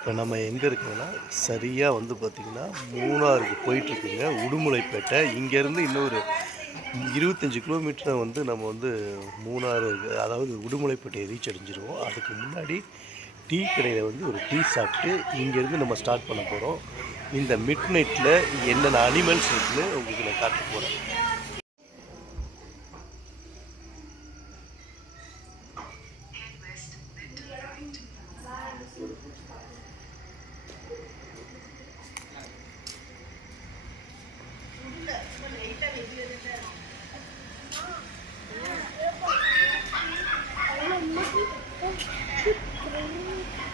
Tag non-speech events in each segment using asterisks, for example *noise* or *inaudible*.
இப்போ நம்ம எங்கே இருக்கோம்னா சரியாக வந்து பார்த்திங்கன்னா மூணாருக்கு போயிட்டுருக்குங்க உடுமலைப்பேட்டை. இங்கேருந்து இன்னொரு இருபத்தஞ்சி கிலோமீட்டர் வந்து நம்ம வந்து மூணாறு அதாவது உடுமலைப்பேட்டையை ரீச் அடைஞ்சிருவோம். அதுக்கு முன்னாடி டீ கடையில் வந்து ஒரு டீ சாப்பிட்டு இங்கேருந்து நம்ம ஸ்டார்ட் பண்ண போகிறோம் இந்த மிட் நைட்டில் என்னென்ன அனிமல்ஸ் இருக்குன்னு உங்களுக்கு நான் காட்ட போகிறேன் Okay.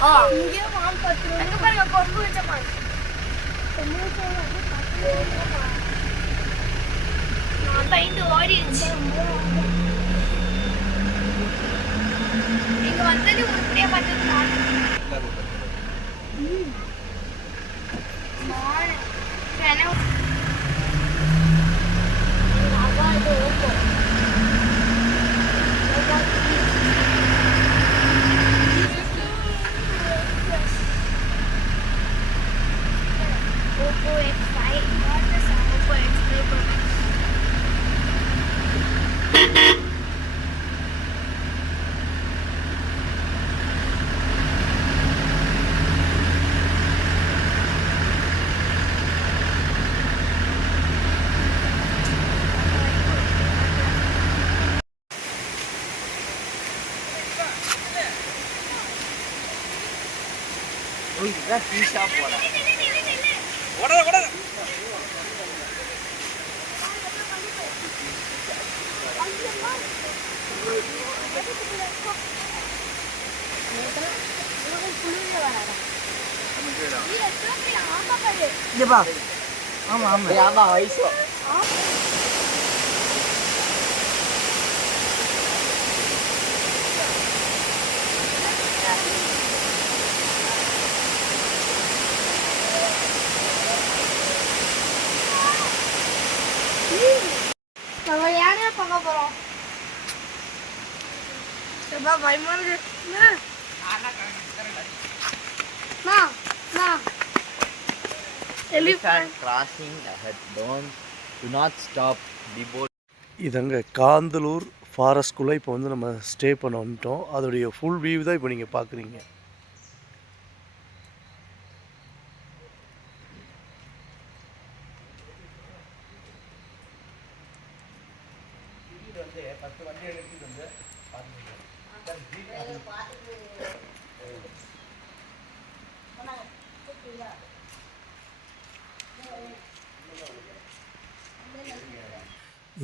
இங்கே மான் பத்து அங்க பாருங்க கொம்பு வச்ச மான் நான் பயந்து ஓடிடுச்சு நீங்க வந்தது உருப்படியா பார்த்தது இங்க பா. ஆமா ஆமா. ஆமா வயசு நம்ம யானையை பார்க்க போறோம் எப்பா பயமா இருக்கு நான் நான் elephant crossing ahead. Don't do not stop. The இதங்க Kanthalloor ஃபாரஸ்ட்குள்ளே இப்போ வந்து நம்ம ஸ்டே பண்ண வந்துட்டோம். அதோடைய ஃபுல் வியூ தான் இப்போ நீங்கள் பார்க்குறீங்க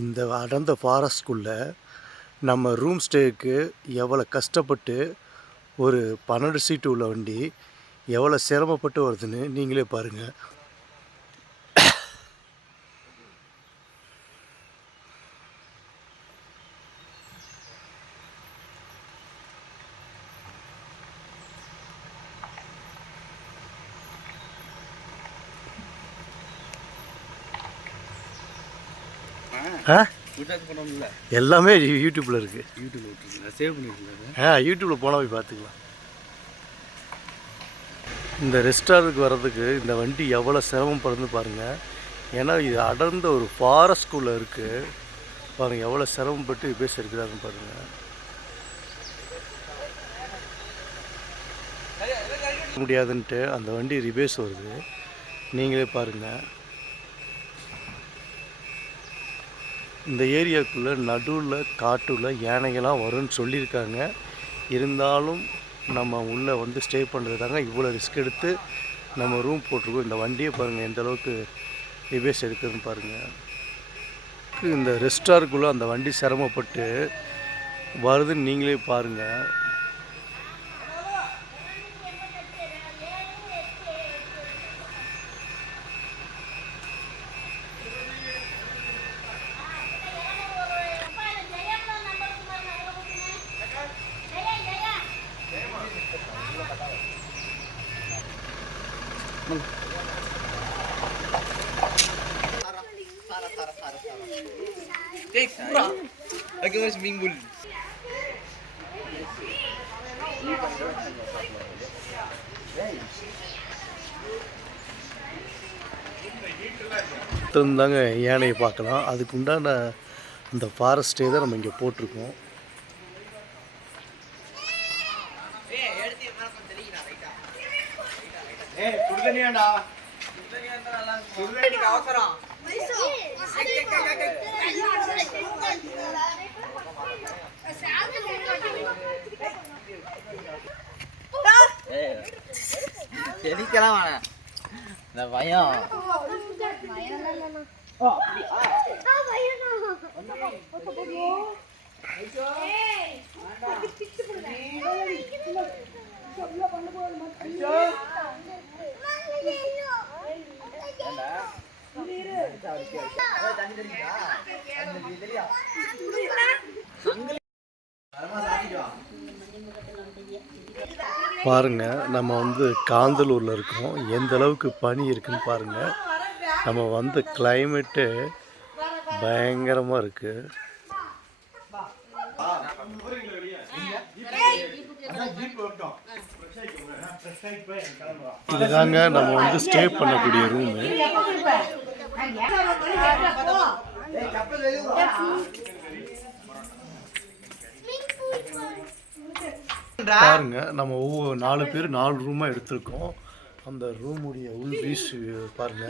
இந்த அடர்ந்த ஃபாரஸ்ட்குள்ளே நம்ம ரூம் ஸ்டேக்கு எவ்வளோ கஷ்டப்பட்டு ஒரு பன்னெண்டு சீட்டு உள்ள வண்டி எவ்வளோ சிரமப்பட்டு வருதுன்னு நீங்களே பாருங்கள் எல்லாமே யூடியூப்பில் இருக்குது சேவ் பண்ணிருக்கீங்க ஆ யூடியூப்பில் போனால் போய் பார்த்துக்கலாம். இந்த ரெஸ்டாரண்ட்டுக்கு வர்றதுக்கு இந்த வண்டி எவ்வளோ சிரமப்படுதுன்னு பாருங்கள் ஏன்னா இது அடர்ந்த ஒரு ஃபாரஸ்ட்குள்ளே இருக்குது பாருங்கள் எவ்வளோ சிரமப்பட்டு பேச இருக்கிறாருன்னு பாருங்கள் முடியாதுன்ட்டு அந்த வண்டி ரிபேஸ் வருது. நீங்களே பாருங்கள் இந்த ஏரியாவுக்குள்ளே நடுவில் காட்டுள்ள யானைகள்லாம் வரும்னு சொல்லியிருக்காங்க. இருந்தாலும் நம்ம உள்ளே வந்து ஸ்டே பண்ணுறதுக்காக இவ்வளோ ரிஸ்க் எடுத்து நம்ம ரூம் போட்டிருக்கோம். இந்த வண்டியை பாருங்கள் எந்த அளவுக்கு ரிவேஸ் எடுக்குதுன்னு பாருங்கள் இந்த ரெஸ்டாருக்குள்ளே அந்த வண்டி சிரமப்பட்டு வருதுன்னு நீங்களே பாருங்கள் Take pura. Lagi mas minggul. இருந்தாங்க யானையை பார்க்கலாம் அதுக்கு உண்டான அந்த ஃபாரஸ்ட்டே தான் நம்ம இங்கே போட்டிருக்கோம் செடிக்கலாம் வேணாம் இந்த பயம். பாருங்க நம்ம வந்து காந்தலூரில் இருக்கோம். எந்த அளவுக்கு பனி இருக்குன்னு பாருங்க. நம்ம வந்த கிளைமேட்டு பயங்கரமாக இருக்கு. இதுதாங்க நம்ம வந்து ஸ்டே பண்ணக்கூடிய ரூமு பாருங்க நம்ம ஒவ்வொரு நாலு பேர் நாலு ரூமாக எடுத்திருக்கோம். அந்த ரூமுடைய உள் வீஸ் பாருங்க.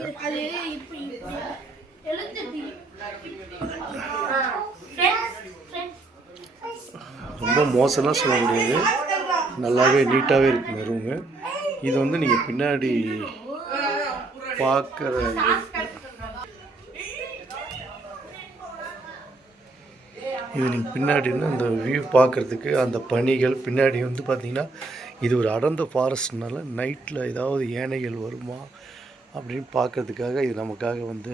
ரொம்ப மோசம்லாம் சொல்ல முடியாது. நல்லாவே நீட்டாகவே இருக்குங்க ரூமு இது வந்து நீங்கள் பின்னாடி பார்க்குற இது. நீங்கள் பின்னாடின்னு அந்த வியூ பார்க்குறதுக்கு அந்த பனிகள் பின்னாடி வந்து பார்த்திங்கன்னா இது ஒரு அடர்ந்த ஃபாரஸ்ட்னால நைட்டில் ஏதாவது யானைகள் வருமா அப்படின்னு பார்க்கறதுக்காக இது நமக்காக வந்து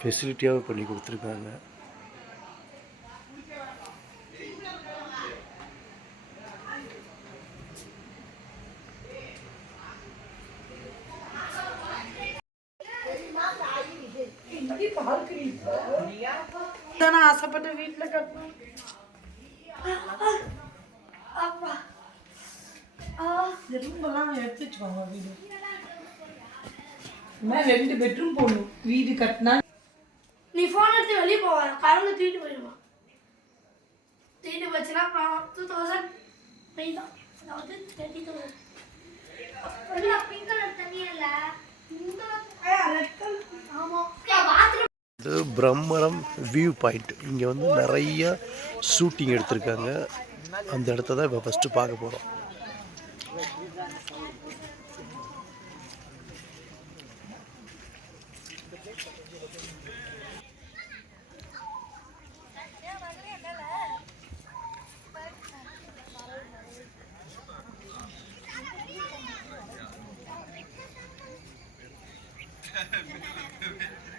ஃபெசிலிட்டியாகவே பண்ணி கொடுத்துருக்காங்க. தானே ஆசைப்பட்டு வீட்டில் கட்டணும். அப்பா ஆ இந்த ரூமெல்லாம் எடுத்து வச்சுக்கோங்க வீடு. ரெண்டு பெட்ரூம் போடணும். வீடு கட்டினா நீ ஃபோன் எடுத்து வெளியே போவாத கரண்ட் தூக்கிட்டு போயிடுவான் தூக்கிட்டு போச்சுன்னா டூ தௌசண்ட் பை தான். அதாவது தேர்ட்டி தௌசண்ட் பிங்க் கலர் தண்ணி இல்ல? ஆமா. பாத்ரூம் இது பிரம்மரம் வியூ பாயிண்ட் இங்கே வந்து நிறைய ஷூட்டிங் எடுத்திருக்காங்க. அந்த இடத்த தான் இப்போ ஃபஸ்ட்டு பார்க்க போகிறோம் அரளியத்து *laughs*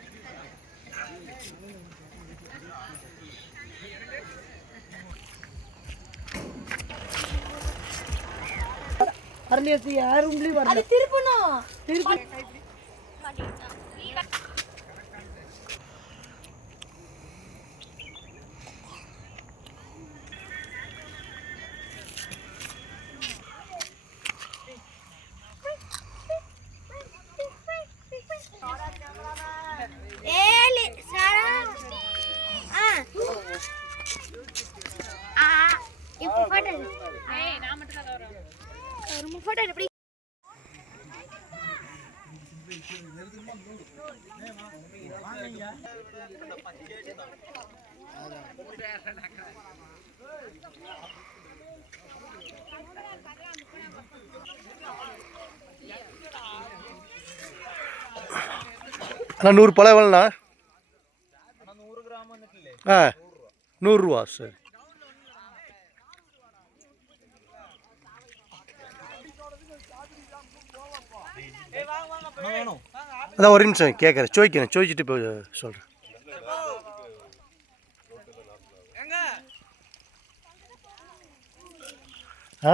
ரூம்லேயும் வரல? திருப்பணும். திருப்பி ஏழு சாரா ஆ ஆ இப்போ போட்டோ ஏய் நான் மட்டும் தான் வரேன் ஒரு போட்டோ எப்படி அண்ணா நூறு பழம் எவ்வளோண்ணா? ஆ நூறுரூவா சரி. அதான் ஒரு நிமிஷம் கேட்குறேன். ചോദിக்கிறேன் ചോദിச்சிட்டு இப்போ சொல்கிறேன் ஆ?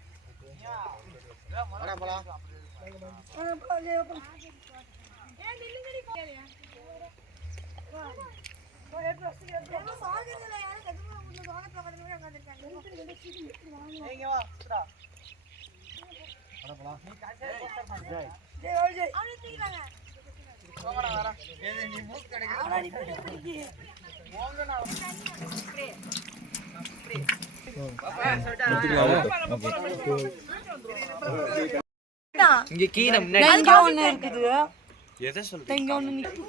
போலாம். நீ மூக்கு கிடைக்க இங்க கீழே முன்னாடி. ஒண்ணு இருக்குது. எதை சொல்ற இங்க ஒண்ணு நிக்கு.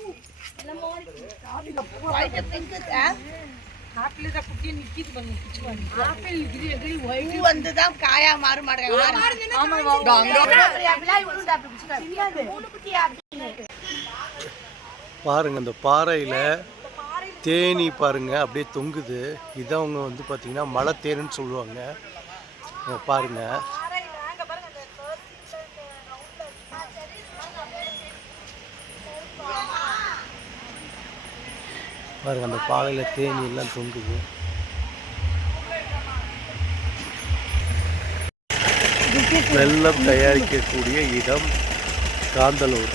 ஆப்பிள் தான் குட்டி நிக்கிது பண்ணு பிச்சு பண்ணு ஆப்பிள் கிரீன் ஒயிட் வந்து தான் காயா மாற மாட்டேங்க ஆமா பாருங்க அந்த பாறையில் தேனி பாருங்கள் அப்படியே தொங்குது. இதை அவங்க வந்து பார்த்தீங்கன்னா மலை தேனுன்னு சொல்லுவாங்க. பாருங்கள் பாருங்க அந்த பாலையில் தேனி எல்லாம் தொங்குது. வெள்ளம் தயாரிக்கக்கூடிய இடம் காந்தலூர்.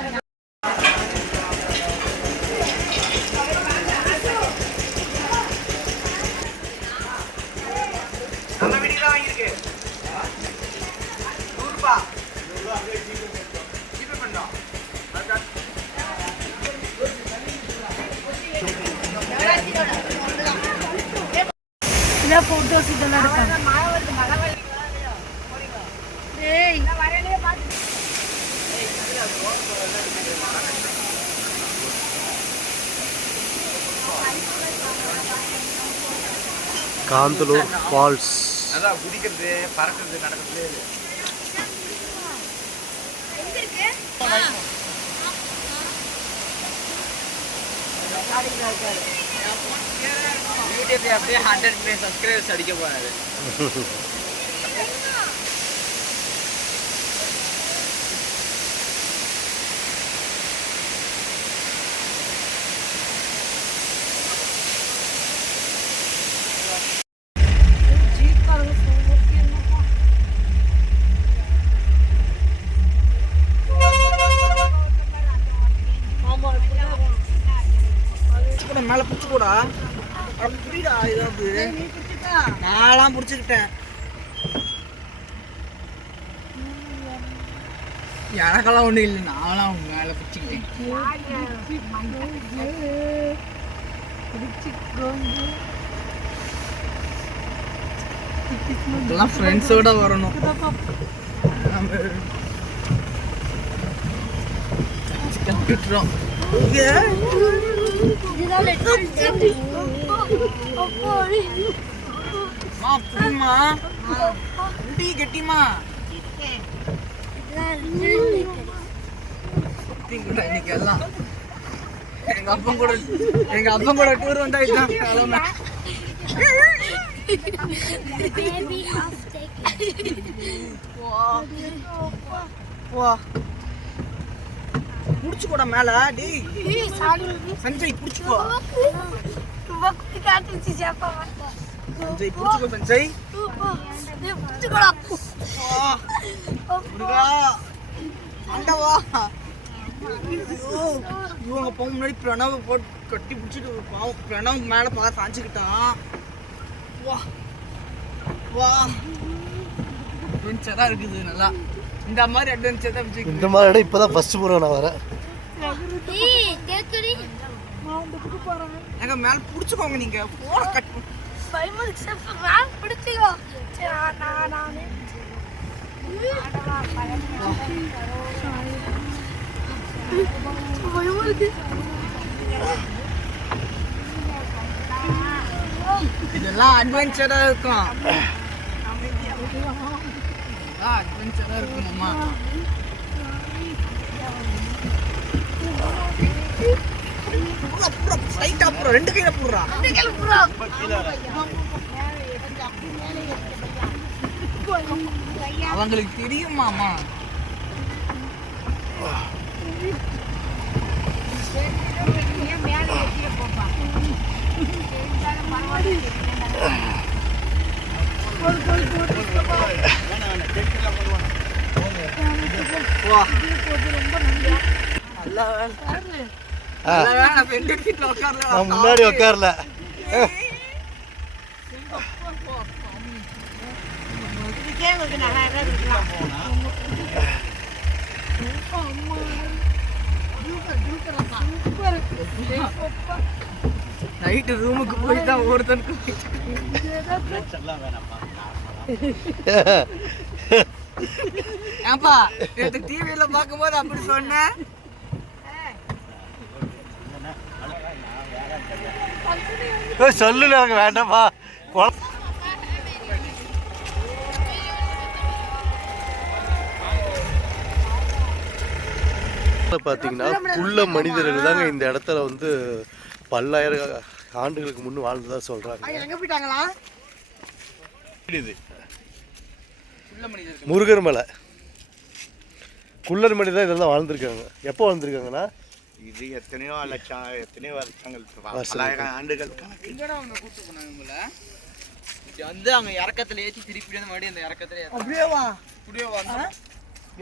இதான் காந்தலூர் ஃபால்ஸ். அதான் குதிக்கிறது பறக்கிறது நடக்கிறது. யூடியூப்ல அப்படியே ஹண்ட்ரட் கே சப்ஸ்கிரைபர்ஸ் அடிக்க போறாரு. *laughs* மேல பிடிச்சு போடா புரியுதா இதாவது நான்லாம் பிடிச்சிக்கிட்டேன் எனக்கெல்லாம் ஒன்றும் இல்லை. நான்லாம் உங்க மேலே பிடிச்சிக்கிட்டேன். இதெல்லாம் ஃப்ரெண்ட்ஸோட வரணும். நம்ம கட்டிமா இன்னைக்கு எல்லாம் எங்க அப்பா கூட எங்க அப்பா கூட டூர் வந்தா இதுதான் கிளம்பு. பேபி ஆஃப் வா புடிச்சுக்கோடா மேல. டேய். சஞ்சய் புடிச்சுக்கோ. சஞ்சய் புடிச்சுக்கோ சஞ்சய். ஆண்டவா இவங்க போக முன்னாடி பிரணவ் போட்டு கட்டி பிடிச்சிட்டு பாவம். பிரணவ் மேல பார்த்து சாஞ்சுக்கிட்டான். வா. வா. இருக்குது நல்லா. இந்த மாதிரி அட்வென்ச்சர் தான் விஜய் இந்த மாதிரி இடம் இப்போ தான் ஃபஸ்ட்டு போகிறேன் நான் வரேன் எங்க மேல புடிச்சுக்கோங்க நீங்க. போன கட் பயமுறுத்தி சேப்பா மேம் பிடிச்சிக்கோ. சரி நான் நானே. பயமுறுத்தி இதெல்லாம் அட்வென்ச்சரா இருக்கும். அட்வென்ச்சரா அட்வென்ச்சராக அம்மா லைட்டா அப்புறம் ரெண்டு கையில போடுறா அவங்களுக்கு தெரியுமாமா? வா நல்லா வேலை ஆ நல்ல வேலை நான் ஃப்ரெண்டு சீட்ல உட்காரல நான் முன்னாடி உட்காரல நைட்டு ரூமுக்கு போய் தான் ஒருத்தனுக்கு ஏன்பா நேற்று டிவியில பார்க்கும்போது அப்படி சொன்னேன் ஏய், சொல்லு எனக்கு வேண்டாம்ப்பா. குழ- பார்த்தீங்கன்னா குள்ள மனிதர்கள் தாங்க இந்த இடத்துல வந்து பல்லாயிரம் ஆண்டுகளுக்கு முன்னு வாழ்ந்ததா சொல்றாங்க. எங்க போயிட்டாங்களா? இது முருகர் மலை. குள்ளர் மணி தான் இதெல்லாம் வாழ்ந்திருக்காங்க. எப்போ வாழ்ந்திருக்காங்கன்னா? இது எத்தனையோ லட்சம் எத்தனையோ வருஷங்கள். பலாயிரம் ஆண்டுகள் கணக்கு. இங்கடா அவங்க கூட்டு போனாங்க உங்களை? இது வந்து அவங்க இறக்கத்துல ஏத்தி திருப்பி வந்து மறுபடியும் அந்த இறக்கத்துல அப்படியே வா. அப்படியே வா.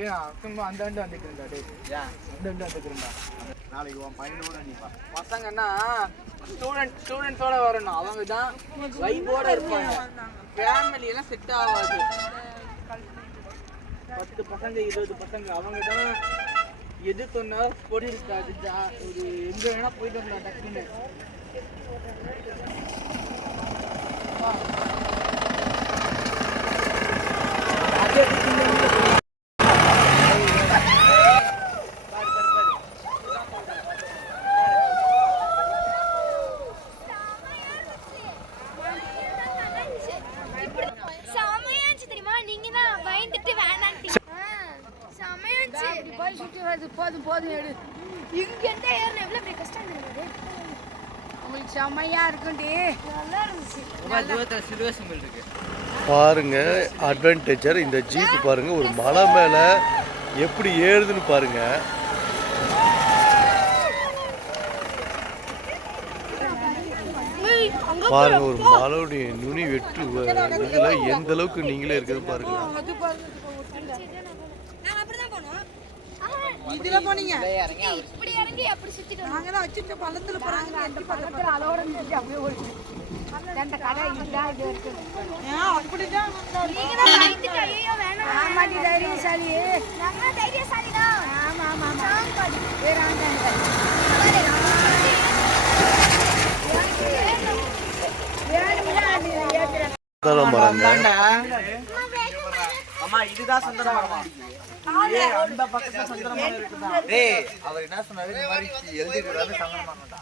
ஏன் அக்கங்க அந்த ஆண்டு வந்துக்கிறேன்டா டேய். ஏன் அந்த ஆண்டு வந்துக்கிறேன்டா. நாளைக்கு உன் பையனோட நீ வா. பசங்கன்னா ஸ்டூடெண்ட் ஸ்டூடெண்ட்ஸோட வரணும். அவங்க தான் வைபோட இருப்பாங்க. ஃபேமிலி எல்லாம் செட் ஆகாது. பத்து பசங்க இருபது பசங்க அவங்க தான் எது சொன்னா பொடி இருக்காது. ஒரு எங்க வேணா போயிட்டு வரலாம் டக்குன்னு. இருக்கும்டி. நல்லா இருந்துச்சு பாருங்க அட்வான்டேஜர் இந்த ஜீப் பாருங்க ஒரு மலை மேல எப்படி ஏறுதுன்னு பாருங்க. பாருங்க ஒரு மலையுடைய நுனி வெட்டு இதுல எந்த அளவுக்கு நீங்களே இருக்கிறது பாருங்க. இதுல போனீங்க. இறங்கி அப்படி சுத்திட்டு. நாங்க தான் வச்சுட்டு பள்ளத்துல போறாங்க எட்டி பள்ளத்துல அதோட அப்படியே ஓடி ரெண்ட கடை இல்ல இது வரைக்கும் அப்படிதான் நீங்க தான் பயந்துட்டு ஐயோ வேணாம் ஆமாடி தைரியசாலி நம்ம தைரியசாலி தான் ஆமா ஆமா சாங் பாடு வேற அதெல்லாம் பாருங்க ஆமா இதுதான் சந்தன மரமா அந்த பக்கத்துல சந்தன மரம் இருக்குதா? டேய் அவர் என்ன சொன்னாரு? இந்த மாதிரி எழுதிட்டு சந்தன மரம்டா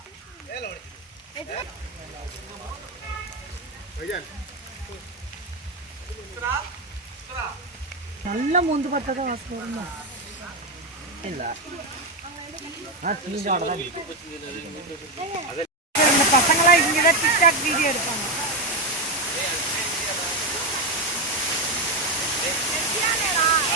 நல்ல முந்து தான் வாசம் வரும்? இல்லை. நான் தீஞ்சோட தான் இந்த பசங்களாம் இங்கே தான் டிக்டாக் வீடியோ எடுப்பாங்க உள்ள போ- இல்ல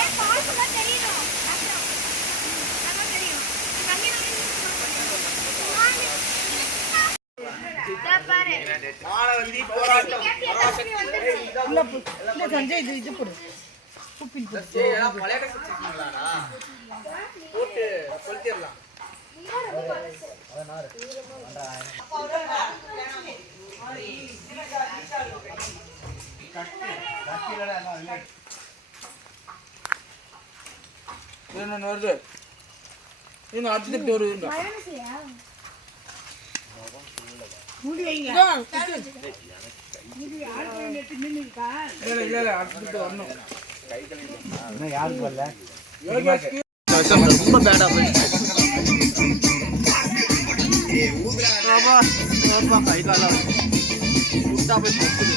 சஞ்சய் இது இது போடு உப்பில் போடு போட்டு. கொளுத்திடலாம் இன்னொன்று வருது? இன்னும் அடுத்த வருது மூடி வைங்க. இல்ல இல்ல இல்ல அடுத்து வரணும். யாருக்கு வரல? ரொம்ப பேடா போயிடுச்சு பாபா பாபா கை காலம் சுத்தா போய் சுத்துது.